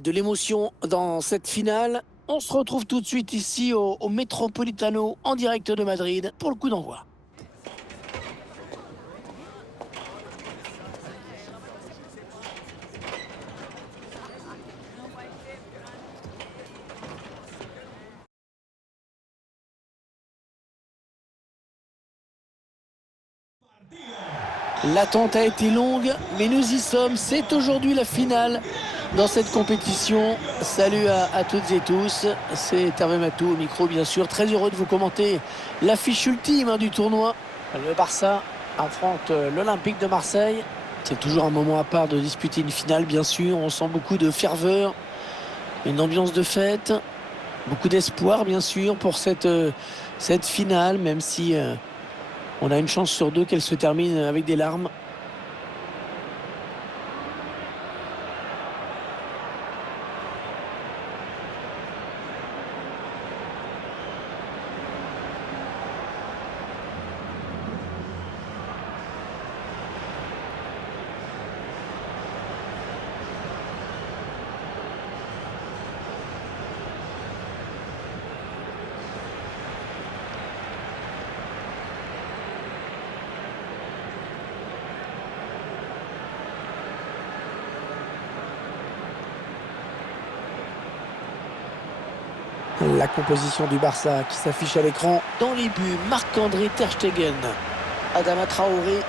De l'émotion dans cette finale. On se retrouve tout de suite ici au Metropolitano en direct de Madrid pour le coup d'envoi. L'attente a été longue, mais nous y sommes. C'est aujourd'hui la finale dans cette compétition. Salut à toutes et tous. C'est Hervé Matou au micro, bien sûr. Très heureux de vous commenter l'affiche ultime du tournoi. Le Barça affronte l'Olympique de Marseille. C'est toujours un moment à part de disputer une finale, bien sûr. On sent beaucoup de ferveur, une ambiance de fête, beaucoup d'espoir, bien sûr, pour cette finale, même si on a une chance sur deux qu'elle se termine avec des larmes. La composition du Barça qui s'affiche à l'écran. Dans les buts, Marc-André Ter Stegen. Adama Traoré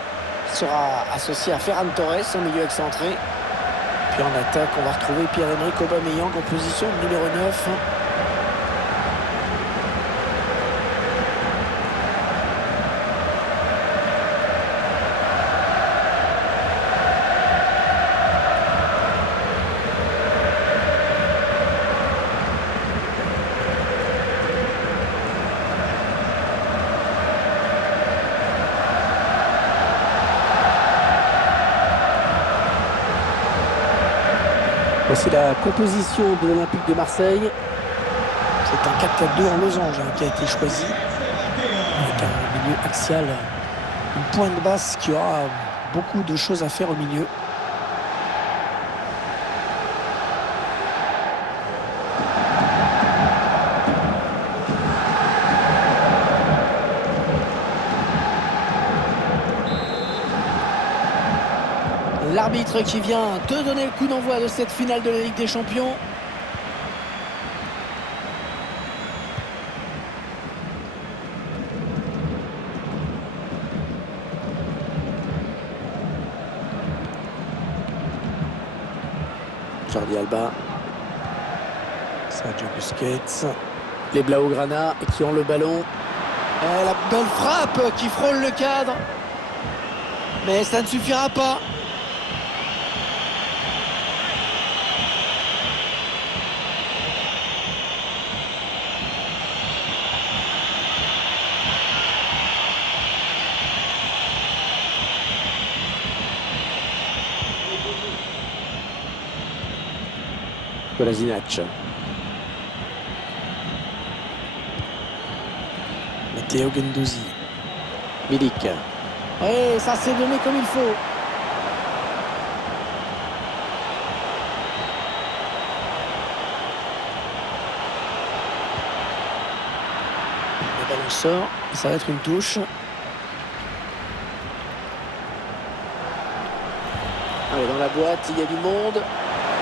sera associé à Ferran Torres en milieu excentré. Puis en attaque, on va retrouver Pierre-Emerick Aubameyang en position numéro 9. Voici la composition de l'Olympique de Marseille. C'est un 4-4-2 en losange qui a été choisi. Avec un milieu axial, une pointe basse qui aura beaucoup de choses à faire au milieu. L'arbitre qui vient de donner le coup d'envoi de cette finale de la Ligue des Champions. Jordi Alba. Sergio Busquets. Les Blaugrana qui ont le ballon. Et la belle frappe qui frôle le cadre. Mais ça ne suffira pas. Kolasinac. Matteo Guendouzi. Milik. Oui, ça s'est donné comme il faut. Le ballon sort, ça va être une touche. Allez, dans la boîte, il y a du monde.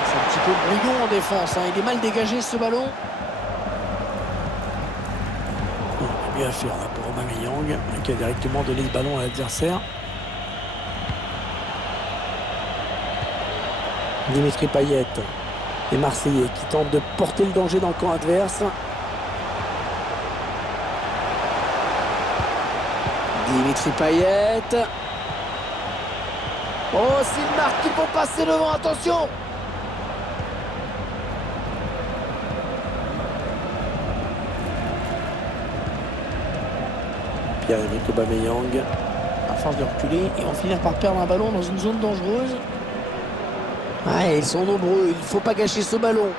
C'est un petit peu brouillon en défense. Il est mal dégagé ce ballon. Il y a mieux à faire là, pour Aubameyang qui a directement donné le ballon à l'adversaire. Dimitri Payet, les Marseillais qui tentent de porter le danger dans le camp adverse. Dimitri Payet. Oh, s'il marque, il faut passer devant, attention! Pierre-Emerick Aubameyang, à force de reculer, ils vont finir par perdre un ballon dans une zone dangereuse. Ouais, ils sont nombreux, il ne faut pas gâcher ce ballon.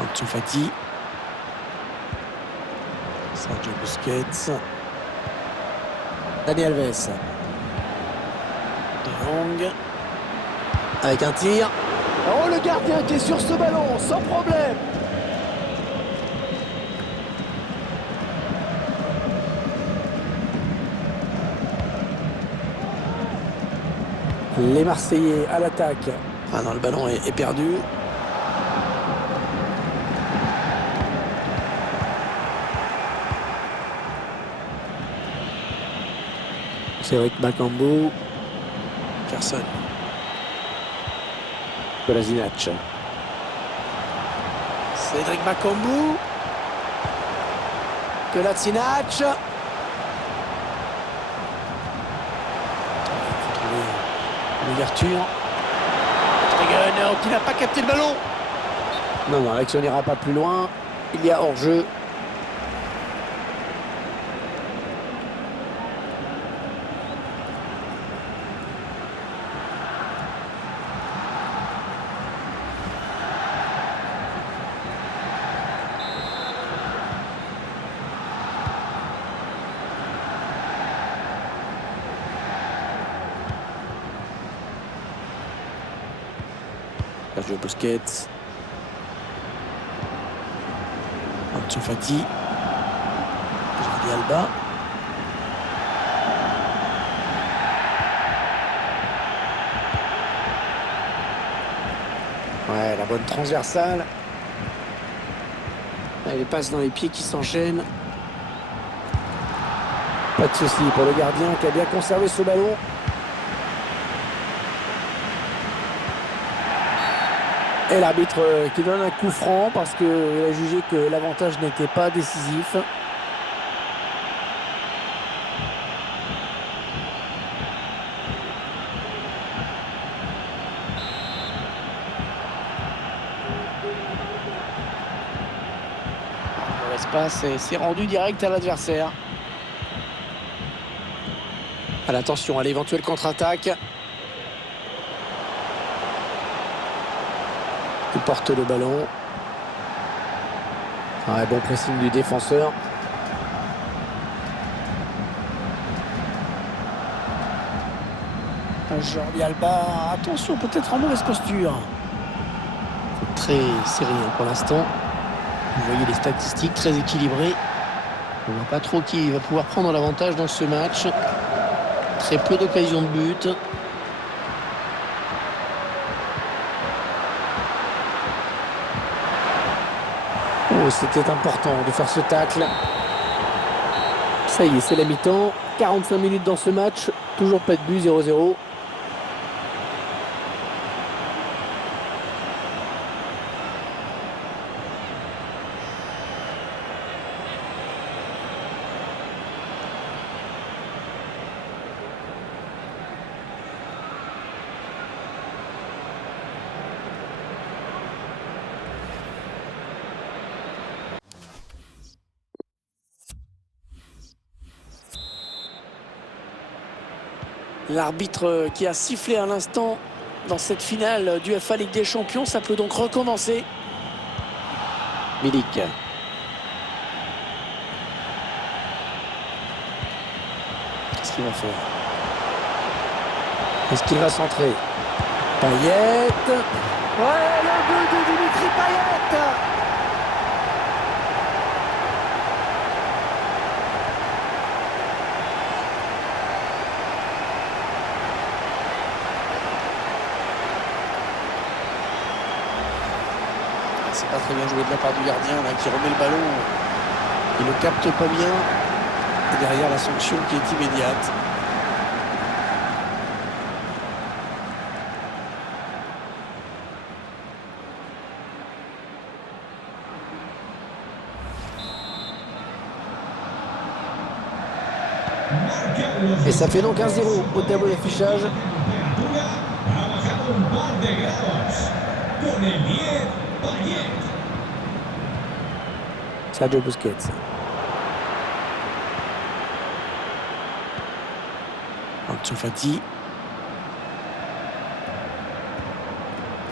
Ansu Fati. Sergio Busquets. Dani Alves. De Jong. Avec un tir. Oh, le gardien qui est sur ce ballon, sans problème. Les Marseillais à l'attaque. Ah non, le ballon est perdu. Cédric Bakambu. Personne. Kolasinac. Cédric Bakambu. Kolasinac. L'ouverture. Stegen qui n'a pas capté le ballon. Non, l'action n'ira pas plus loin. Il y a hors-jeu. Sergio Busquets. Ansu Fati. Jordi Alba. Ouais, la bonne transversale. Les passes dans les pieds qui s'enchaînent. Pas de souci pour le gardien qui a bien conservé ce ballon. Et l'arbitre qui donne un coup franc parce qu'il a jugé que l'avantage n'était pas décisif. L'espace s'est rendu direct à l'adversaire. Attention à l'éventuelle contre-attaque. Il porte le ballon. Un bon pressing du défenseur. Jordi Alba, attention, peut-être en mauvaise posture. C'est très serré pour l'instant. Vous voyez les statistiques très équilibrées. On ne voit pas trop qui va pouvoir prendre l'avantage dans ce match. Très peu d'occasions de but. Oh, c'était important de faire ce tacle. Ça y est, c'est la mi-temps. 45 minutes dans ce match. Toujours pas de but, 0-0. L'arbitre qui a sifflé à l'instant dans cette finale du UEFA Ligue des Champions, ça peut donc recommencer. Milik. Qu'est-ce qu'il va faire? Est-ce qu'il va centrer? Payet. Ouais, le but de Dimitri Payet. C'est pas très bien joué de la part du gardien là, qui remet le ballon. Il ne capte pas bien. Et derrière la sanction qui est immédiate. Et ça fait donc 1-0 au tableau d'affichage. Sergio Busquets. Ansu Fati.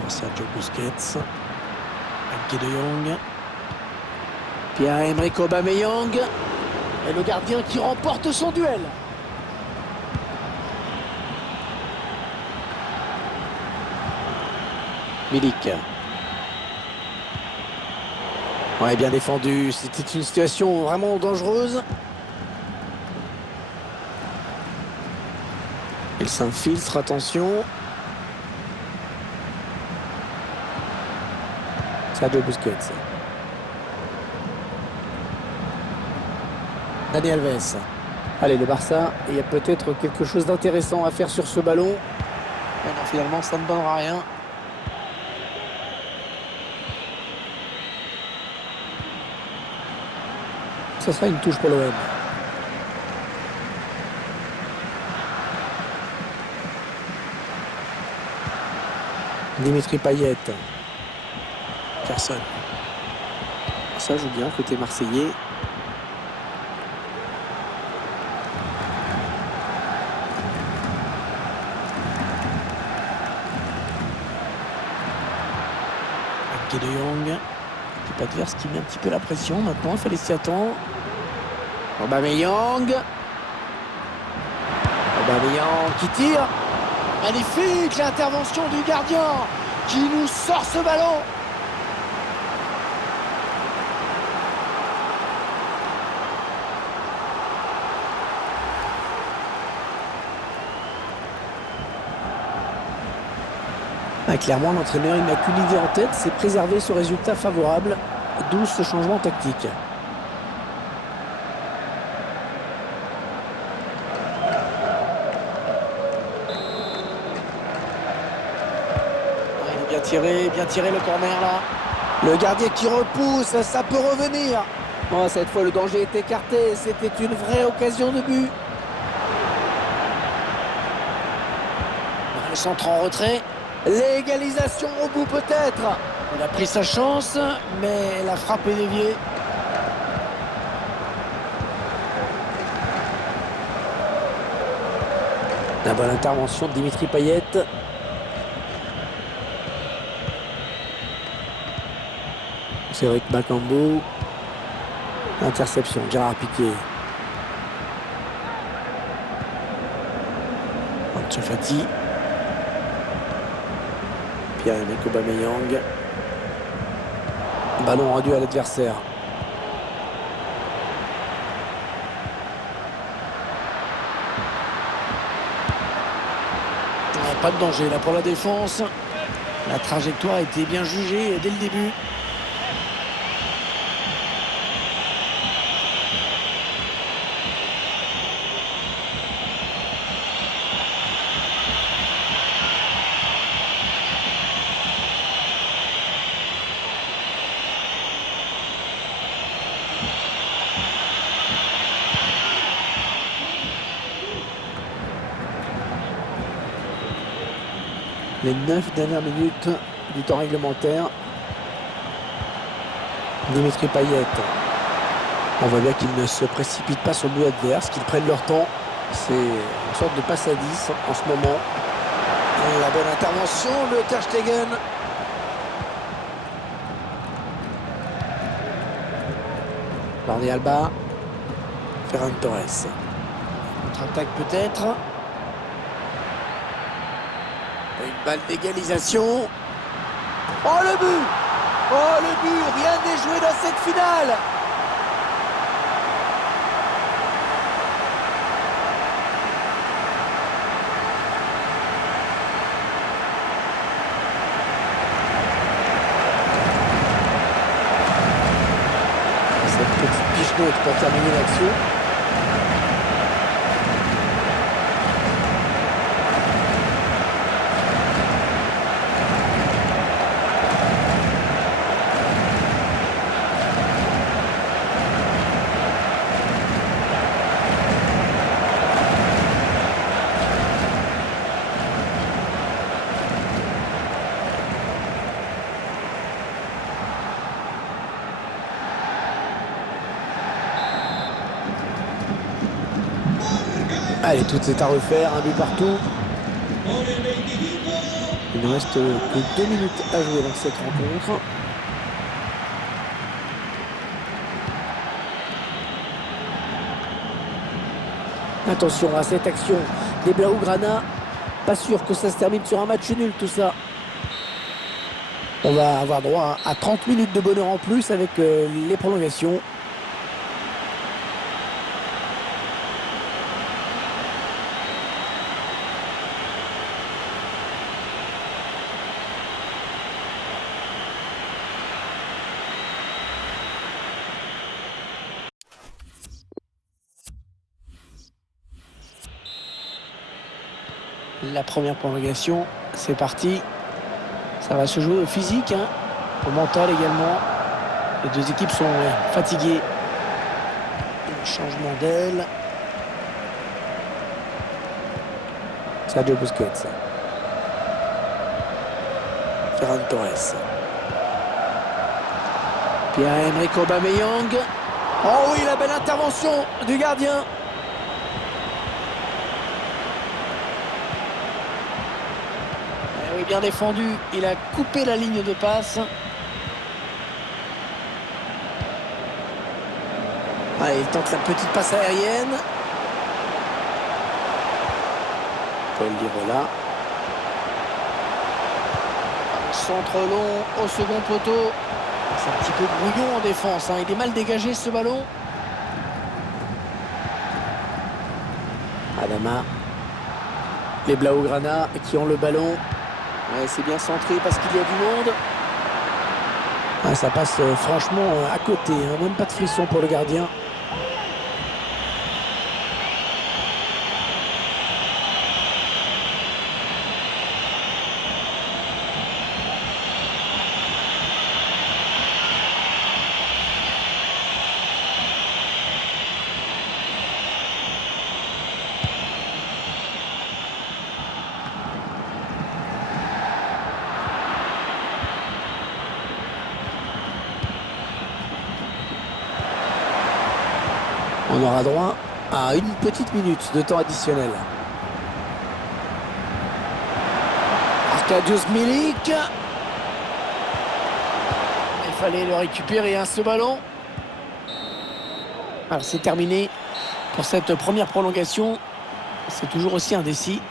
Sergio Busquets. Frenkie de Jong. Pierre-Emerick Aubameyang. Et le gardien qui remporte son duel. Milik. Ouais, bien défendu. C'était une situation vraiment dangereuse. Il s'infiltre, attention. Sergio Busquets. Dani Alves. Allez, le Barça, il y a peut-être quelque chose d'intéressant à faire sur ce ballon. Mais non, finalement, ça ne donnera rien. Ça sera une touche pour l'OM. Dimitri Payet. Personne. Ça joue bien côté marseillais. De Jong, l'équipe adverse qui met un petit peu la pression maintenant, il fallait s'y attendre. Aubameyang qui tire. Magnifique l'intervention du gardien qui nous sort ce ballon. Clairement, l'entraîneur il n'a qu'une idée en tête, c'est préserver ce résultat favorable, d'où ce changement tactique. Il est bien tiré le corner là. Le gardien qui repousse, ça peut revenir. Oh, cette fois le danger est écarté, c'était une vraie occasion de but. Le centre en retrait. L'égalisation au bout peut-être. Il a pris sa chance, mais la frappe est déviée. La bonne intervention de Dimitri Payet. Cédric Bakambu. Interception, Gérard Piqué. Ansu Fati. Pierre-Emerick Aubameyang. Ballon rendu à l'adversaire. Pas de danger là pour la défense. La trajectoire a été bien jugée dès le début. Les 9 dernières minutes du temps réglementaire. Dimitri Payet. On voit bien qu'ils ne se précipitent pas sur le but adverse, qu'ils prennent leur temps. C'est une sorte de passe à 10 en ce moment. Et la bonne intervention de Ter Stegen. Jordi Alba. Ferran Torres. Contre-attaque peut-être. Une balle d'égalisation. Oh le but! Oh le but! Rien n'est joué dans cette finale! Cette petite piche-note pour terminer l'action. Allez, tout est à refaire, un but partout. Il ne reste que 2 minutes à jouer dans cette rencontre. Attention à cette action des Blaugrana. Pas sûr que ça se termine sur un match nul tout ça. On va avoir droit à 30 minutes de bonheur en plus avec les prolongations. La première prolongation, c'est parti. Ça va se jouer au physique, hein, au mental également. Les deux équipes sont fatiguées. Un changement d'aile. Sergio Busquets. Ferran Torres. Pierre-Emerick Aubameyang. Oh oui, la belle intervention du gardien. Eh oui, bien défendu. Il a coupé la ligne de passe. Allez, il tente la petite passe aérienne. Paul Lirola. Centre long au second poteau. C'est un petit peu brouillon en défense, hein. Il est mal dégagé ce ballon. Adama. Les Blaugrana qui ont le ballon. Ouais, c'est bien centré parce qu'il y a du monde. Ouais, ça passe franchement à côté, hein. Même pas de frisson pour le gardien. On aura droit à une petite minute de temps additionnel. Arkadiusz Milik. Il fallait le récupérer, hein, ce ballon. Alors c'est terminé pour cette première prolongation. C'est toujours aussi indécis.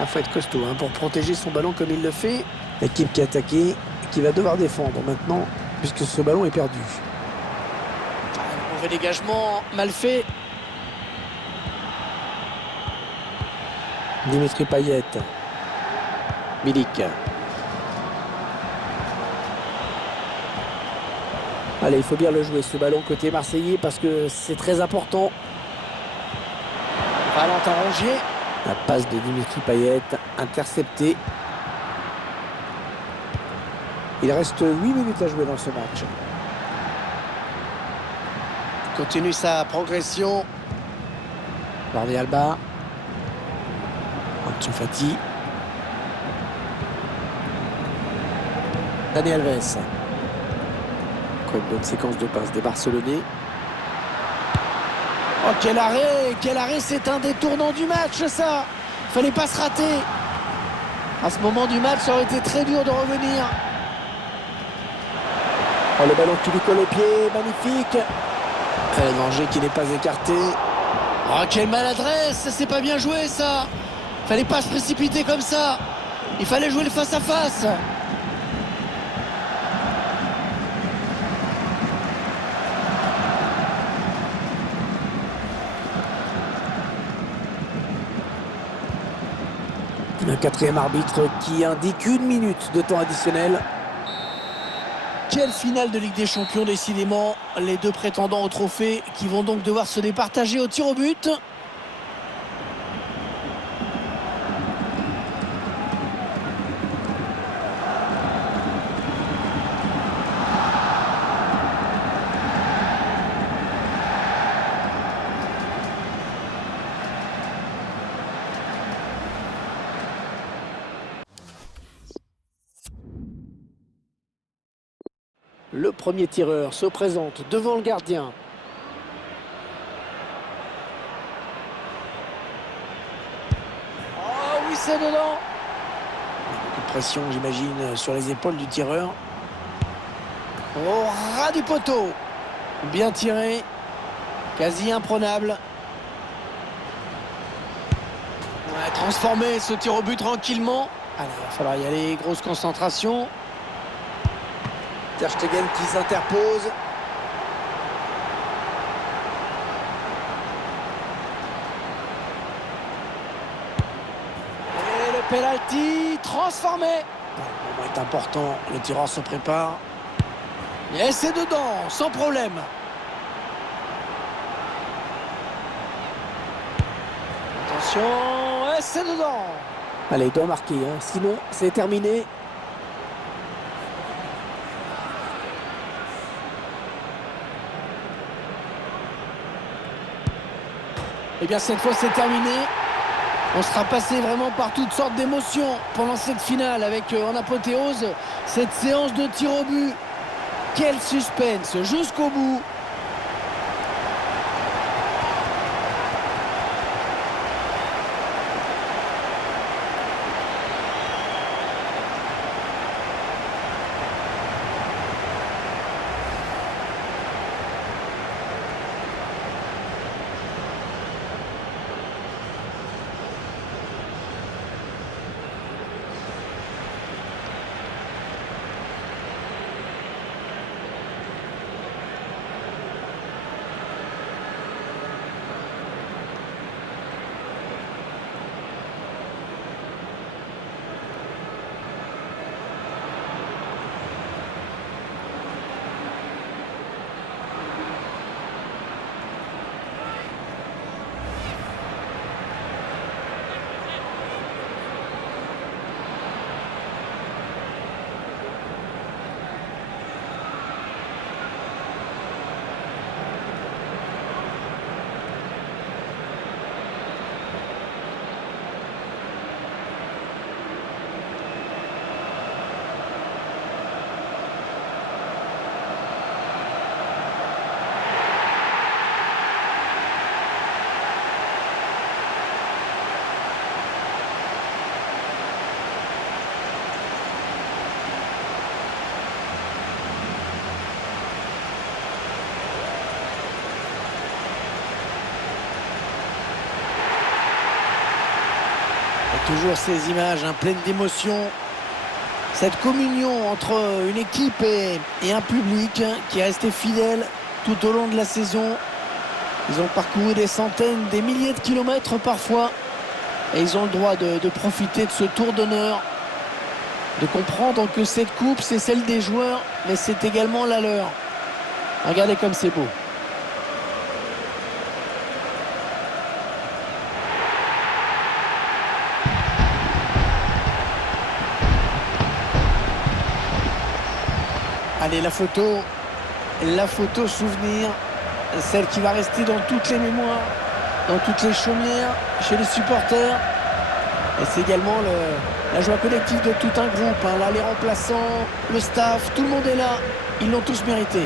Il faut être costaud, hein, pour protéger son ballon comme il le fait. L'équipe qui a attaqué et qui va devoir défendre maintenant puisque ce ballon est perdu. Mauvais dégagement, mal fait. Dimitri Payet. Milik. Allez, il faut bien le jouer ce ballon côté marseillais parce que c'est très important. Valentin Rongier. La passe de Dimitri Payet interceptée. Il reste 8 minutes à jouer dans ce match. Il continue sa progression. Jordi Alba. Ansu Fati. Dani Alves. Quoi, une bonne séquence de passes des Barcelonais. Oh, quel arrêt! Quel arrêt! C'est un des tournants du match, ça! Fallait pas se rater. À ce moment du match, ça aurait été très dur de revenir. Oh, le ballon qui lui colle au pied, magnifique. Le danger qui n'est pas écarté. Oh, quelle maladresse! C'est pas bien joué, ça! Fallait pas se précipiter comme ça. Il fallait jouer le face-à-face. Un quatrième arbitre qui indique 1 minute de temps additionnel. Quelle finale de Ligue des Champions, décidément. Les deux prétendants au trophée qui vont donc devoir se départager au tir au but. Le premier tireur se présente devant le gardien. Oh oui, c'est dedans. Beaucoup de pression, j'imagine, sur les épaules du tireur. Au ras du poteau. Bien tiré. Quasi imprenable. Ouais, transformer ce tir au but tranquillement. Allez, il va falloir y aller. Grosse concentration. Ter Stegen qui s'interpose. Et le penalty transformé. Le moment est important. Le tireur se prépare. Et c'est dedans, sans problème. Attention, et c'est dedans. Allez, il doit marquer, hein. Sinon c'est terminé. Et bien cette fois c'est terminé. On sera passé vraiment par toutes sortes d'émotions pendant cette finale avec en apothéose cette séance de tir au but. Quel suspense jusqu'au bout. Toujours ces images pleines d'émotion. Cette communion entre une équipe et un public qui est resté fidèle tout au long de la saison. Ils ont parcouru des centaines, des milliers de kilomètres parfois. Et ils ont le droit de profiter de ce tour d'honneur. De comprendre que cette coupe, c'est celle des joueurs, mais c'est également la leur. Regardez comme c'est beau. Allez, la photo souvenir, celle qui va rester dans toutes les mémoires, dans toutes les chaumières, chez les supporters. Et c'est également la joie collective de tout un groupe. Là, les remplaçants, le staff, tout le monde est là. Ils l'ont tous mérité.